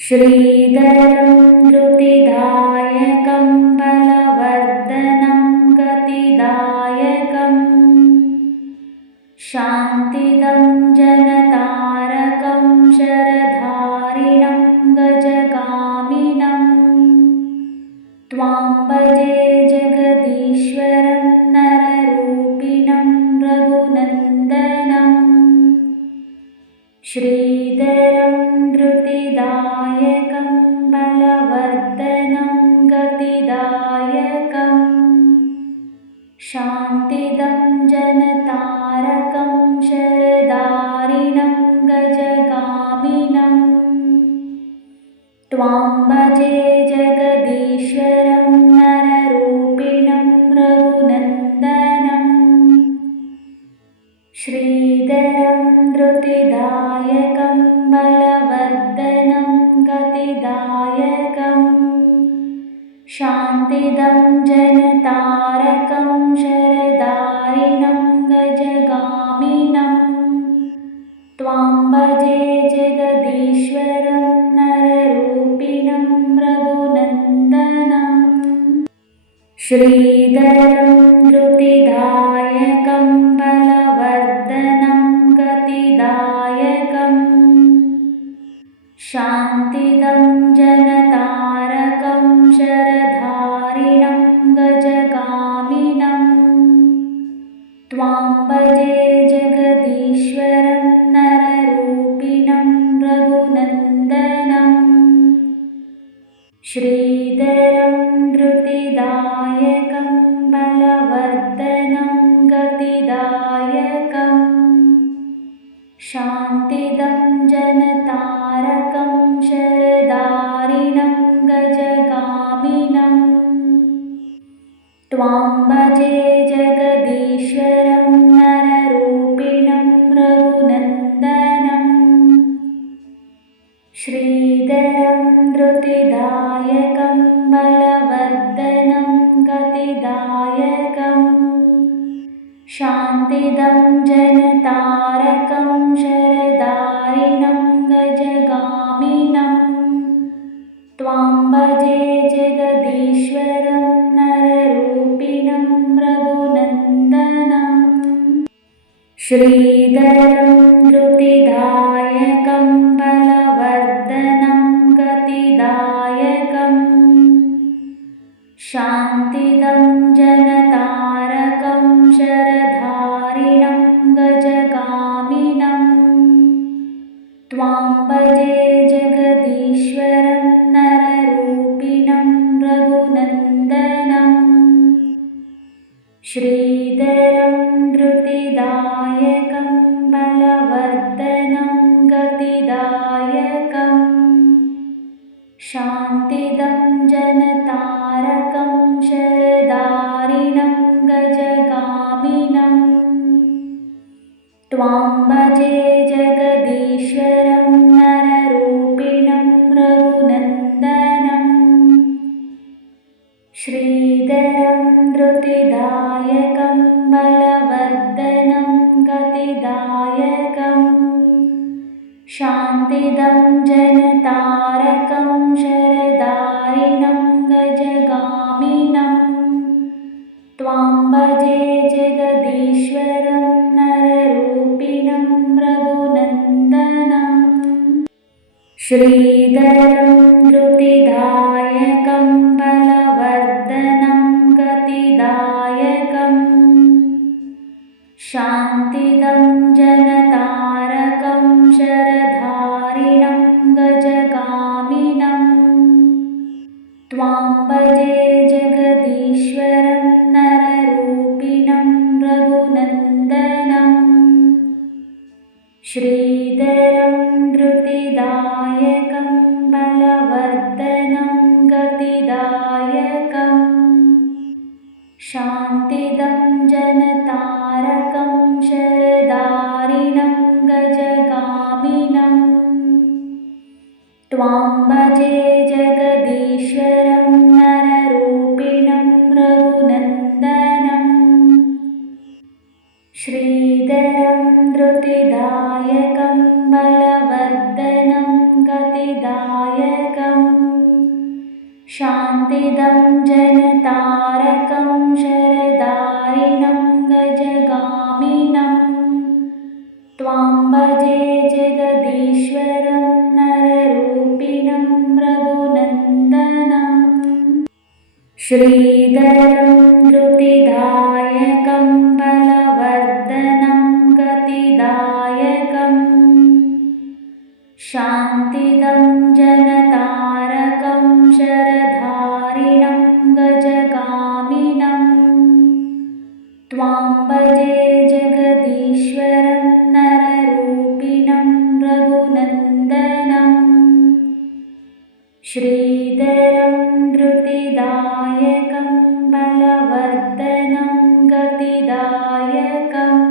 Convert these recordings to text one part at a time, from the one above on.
श्रीधरं धृतिदायकं बलवर्धनं गतिदायकं शान्तिदं जनतारकं शरधारिणं गजगामिनं त्वां भजे जगदीश्वरं नररूपिणं रघुनन्दनं श्रीधरं धृतिदायकं बलवर्धनं गतिदायकं शान्तिदं जनतारकं शरधारिणं गजगामिनं त्वां भजे जगदीश्वरं नररूपिणं रघुनन्दनं श्रीधरं धृतिदायकं बलवर्धनं गतिदायकं शान्तिदं जनतारकं शरधारिणं गजगामिनं त्वां भजे जगदीश्वरं नररूपिणं रघुनन्दनं श्रीधरं धृतिदायकं बलवर्धनं गतिदायकं शान्तिदं जनतारकं शरधारिणं गजगामिनं त्वां भजे जगदीश्वरं नररूपिणं रघुनन्दनं श्रीधरं धृतिदायकं बलवर्धनं गतिदायकं शान्तिदं जनतारकं शरधारिणं गजगामिनं त्वां भजे जगदीश्वरं नररूपिणं रघुनन्दनं श्रीधरं धृतिदायकं बलवर्धनं गतिदायकं शान्तिदं जनतारकं शरधारिणं गजगामिनं त्वां भजे जगदीश्वरं नररूपिणं रघुनन्दनं श्रीधरं धृतिदायकं बलवर्धनं गतिदायकं शान्तिदं जनतारकं शरधारिणं गजगामिनं त्वां भजे जगदीश्वरं नररूपिणं रघुनन्दनं श्रीधरं धृतिदायकं बलवर्धनं गतिदायकं शान्तिदं जनतारकं शरधारिणं गजगामिनं त्वां भजे जगदीश्वरं नररूपिणं रघुनन्दनं श्रीधरं धृतिदायकं बलवर्धनं गतिदायकं शान्तिदं जनतारकं शरधारिणं गजगामिनं त्वां भजे जगदीश्वरं नररूपिणं रघुनन्दनं श्रीधरं धृतिदायकं बलवर्धनं गतिदायकं शान्तिदं जनतारकं शरधारिणं गजगामिनं त्वां भजे जगदीश्वरं नररूपिणं रघुनन्दनं श्रीधरं धृतिदायकं बलवर्धनं गतिदायकं शान्तिदं जनतारकं शरधारिणं गजगामिनं त्वां भजे जगदीश्वरं नररूपिणं रघुनन्दनं श्रीधरं धृतिदायकं बलवर्धनं गतिदायकं गतिदायकम् शान्तिदं जनतारकं शरदारिणं गजगामिनं त्वां भजे जगदीश्वरं नररूपिणं रघुनन्दनं श्रीधरं धृतिदायकं बलवर्धनं गतिदायकम् शान्तिदं जनतारकं शरधारिणं गजगामिनं त्वां भजे जगदीश्वरं नररूपिणं रघुनन्दनं श्रीधरं धृतिदायकं बलवर्धनं गतिदायकम्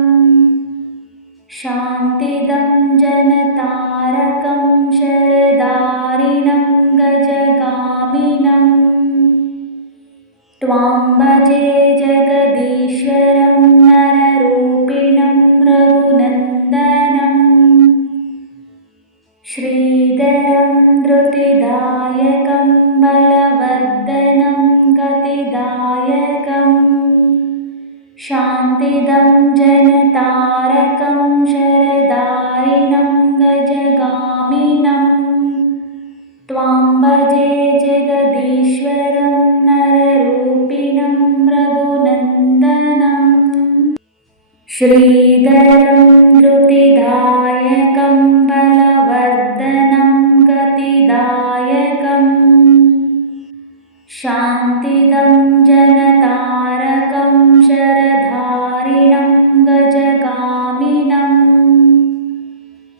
शान्तिदं जनतारकं शरदारिणं गजगामिनं त्वां भजे जगदीश्वरं नररूपिणं रघुनन्दनं श्रीधरं धृतिदायकं बलवर्धनं गतिदायकम् शान्तिदं जनतारकं शरदारिणं गजगामिनं त्वां भजे जगदीश्वरं नररूपिणं रघुनन्दनं श्रीधरं धृतिदायकं बलवर्धनं गतिदायकम् शान्तिदं जनतारकं शरधारिणं गजगामिनं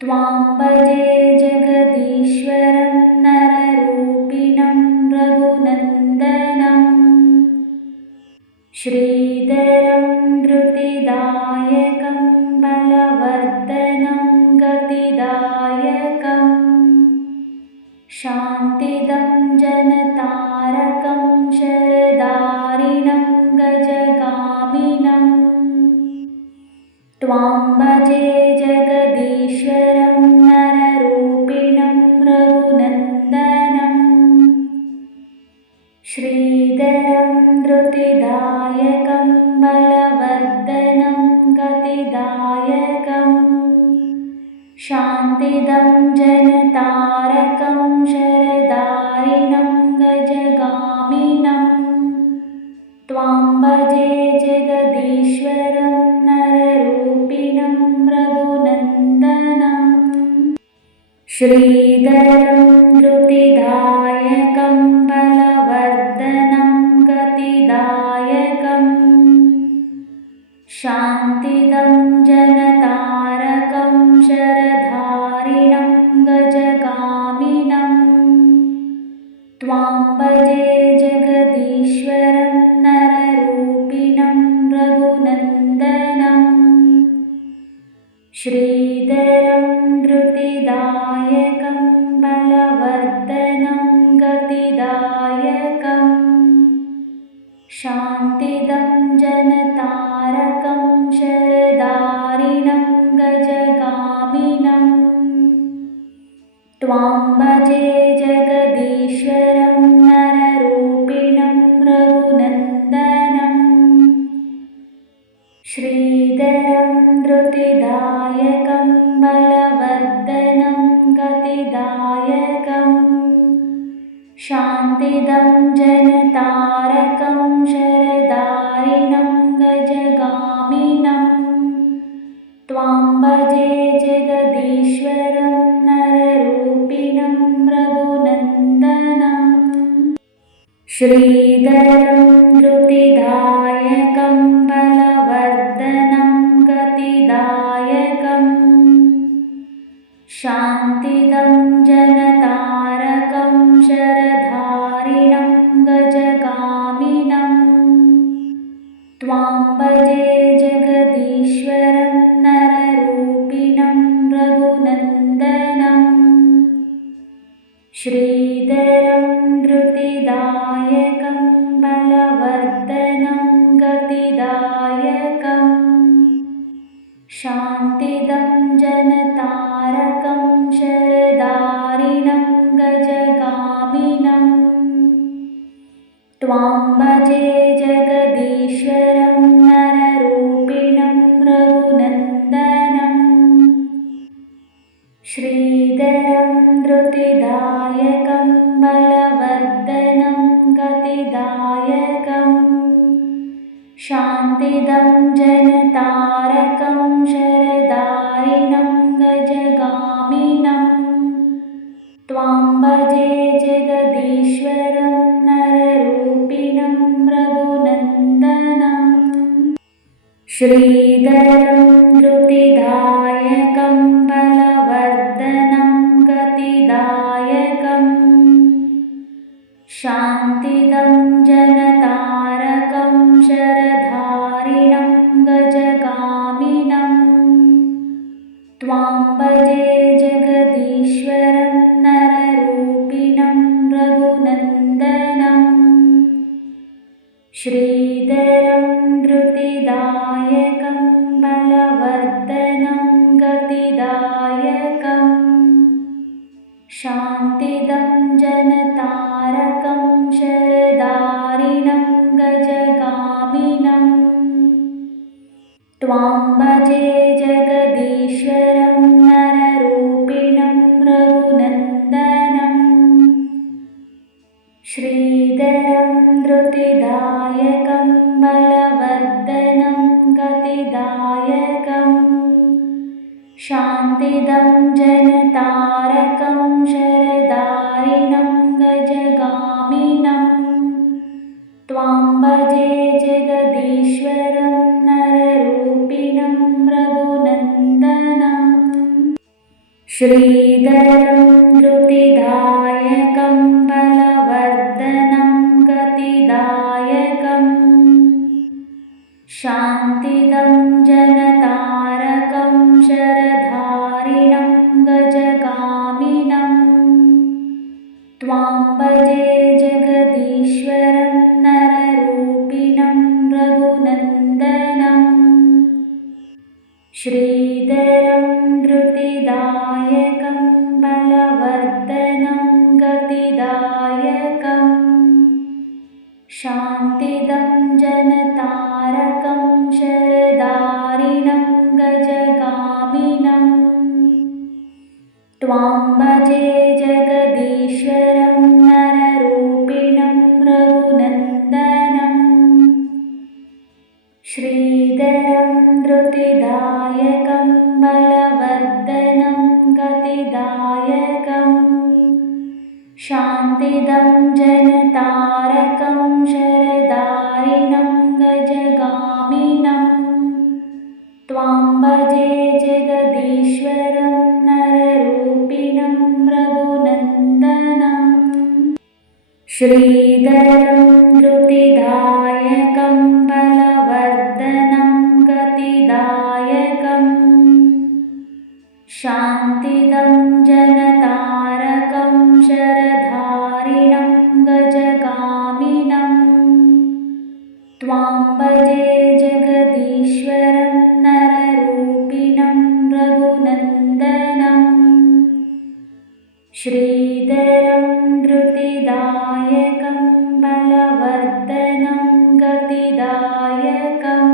त्वां भजे जगदीश्वरं नररूपिणं रघुनन्दनं श्रीधरं धृतिदायकं बलवर्धनं गतिदायकम् शान्तिदं जनतारकं शरदारिणं गजगामिनं त्वां भजे जगदीश्वरं नररूपिणं रघुनन्दनं श्रीधरं धृतिदायकं बलवर्धनं गतिदायकम् शान्तिदं जनतारकं शरदारिणं गजगामिनं त्वां भजे जगदीश्वरं नररूपिणं रघुनन्दनं श्रीधरं धृतिदायकं बलवर्धनं गतिदायकम् शान्तिदं जनतारकं शरधारिणं गजगामिनं त्वां भजे जगदीश्वरं नररूपिणं रघुनन्दनं श्रीधरं धृतिदायकं बलवर्धनं गतिदायकम् शान्तिदं जनतारकं शरदारिणं गजगामिनं त्वां भजे जगदीश्वरं नररूपिणं रघुनन्दनं श्रीधरं धृतिदायकं बलवर्धनं गतिदायकम् शान्तिदं जनतारकं शरदारिणं गजगामिनं त्वां भजे जगदीश्वरं नररूपिणं रघुनन्दनं श्रीधरं धृतिदायकं बलवर्धनं गतिदायकम् शान्तिदं जनतारकं शरधारिणं गजगामिनं त्वां भजे जगदीश्वरं नररूपिणं रघुनन्दनं श्रीधरं धृतिदायकं बलवर्धनं गतिदायकम् शान्तिदं जनतारकं शरदारिणं त्वां भजे जगदीश्वरं नररूपिणं रघुनन्दनं श्रीधरं धृतिदायकं बलवर्धनं गतिदायकं शान्तिदं जनतारकं शरदारिणं गजगामिनं त्वां भजे जगदीश्वरं नररूपिणं रघुनन्दनं श्रीधरं धृतिदायकं बलवर्धनं गतिदायकं शान्तिदं जनतारकं शरधारिणं गजगामिनं त्वां भजे जगदीश्वरं नररूपिणं रघुनन्दनं श्रीधरं धृतिदायकं बलवर्धनं गतिदायकं शान्तिदं जनतारकं शरदारिणं गजगामिनं त्वां भजे जगदीश्वरं नररूपिणं रघुनन्दनं श्रीधरं धृतिदायकं बलवर्धनं गतिदायकं शान्तिदं जनतारकं शरदारिणं गजगामिनं त्वां भजे जगदीश्वरं नररूपिणं रघुनन्दनं श्रीधरं धृतिदायकं बलवर्धनं गतिदायकं शान्तिदं जनतारकं शरधारिणं गजगामिनं त्वां भजे जगदीश्वरं नररूपिणं रघुनन्दनं श्रीधरं धृतिदायकं बलवर्धनं गतिदायकं शान्तिदं जनतारकं शरदारिणं गजगामिनं त्वां भजे जगदीश्वरं नररूपिणं रघुनन्दनं श्रीधरं धृतिदायकं बलवर्धनं गतिदायकं शान्तिदं जनतारकं शरदारिणं गजगामिनं त्वां भजे जगदीश्वरं नररूपिणं रघुनन्दनं श्रीधरं धृतिदायकं बलवर्धनं गतिदायकं शान्तिदं जनतारकं शरधारिणं गजगामिनं त्वां भजे जगदीश्वरं नररूपिणं रघुनन्दनं श्रीधरं धृतिदायकं बलवर्धनं गतिदायकं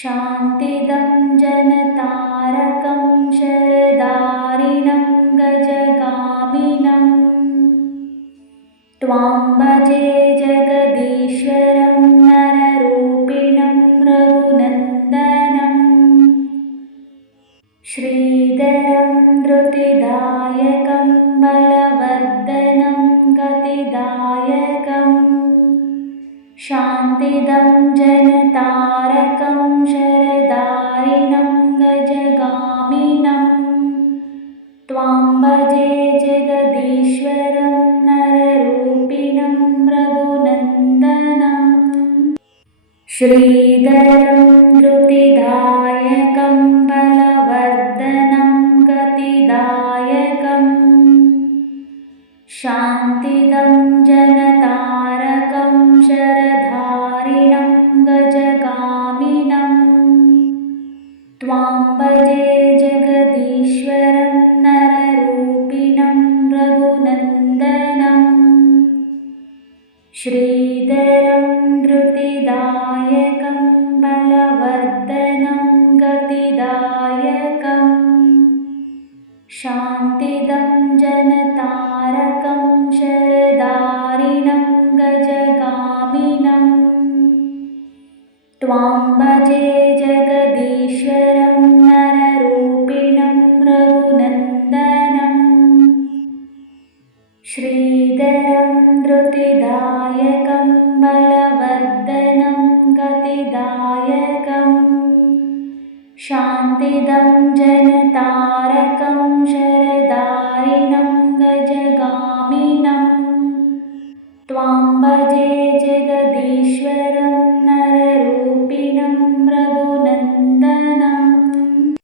शान्तिदं जनतारकं शरदारिणं गजगामिनं त्वां भजे जगदीश्वरं नररूपिणं रघुनन्दनं श्रीधरं धृतिदायकं बलवर्धनं गतिदायकं शान्तिदं जनतारकं शरदारिणं गजगामिनं त्वां भजे जगदीश्वरं नररूपिणं रघुनन्दनं श्रीधरं धृतिदायकं बलवर्धनं गतिदायकं शान्तिदं जनतारकं शरधारिणं गजगामिनं त्वां भजे जगदीश्वरं नररूपिणं रघुनन्दनं श्रीधरं धृतिदायकं बलवर्धनं गतिदायकम् शान्तिदं जनतारकं शरदारिणं गजगामिनम् त्वां भजे जगदीश्वरं नररूपिणं रघुनन्दनम् श्री